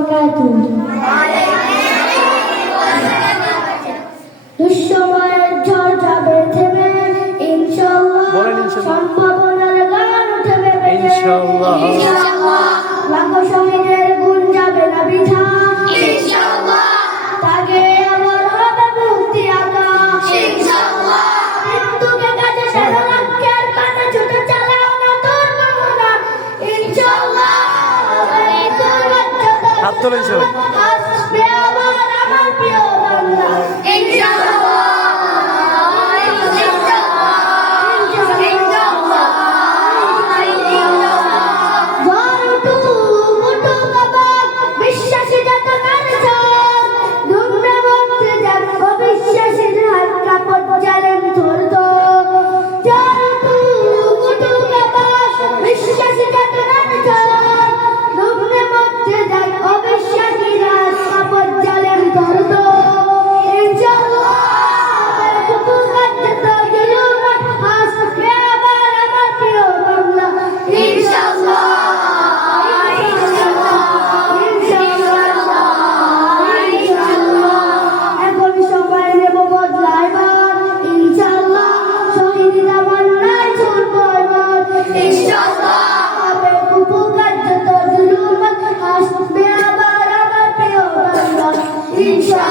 বারাকাতুহু। দুঃসময়ের ঝড় যাবে থেমে, ইনশাআল্লাহ। সম্ভাবনার গান উঠবে বেজে, ইনশাআল্লাহ। লাখো শহীদের গুণ যাবে না বৃথা, ইনশাআল্লাহ। তাকে আবার হবে মুক্তি আতা, ইনশাআল্লাহ। মৃত্যুকে কাছে টেনে লক্ষ্যের পানে ছুটে চালাও না তোর মোহনা, ইনশাআল্লাহ। হাত তোলেন সবাই। আসবে আবার আমার প্রিয় বাংলা, ইনশাআল্লাহ। Inshallah.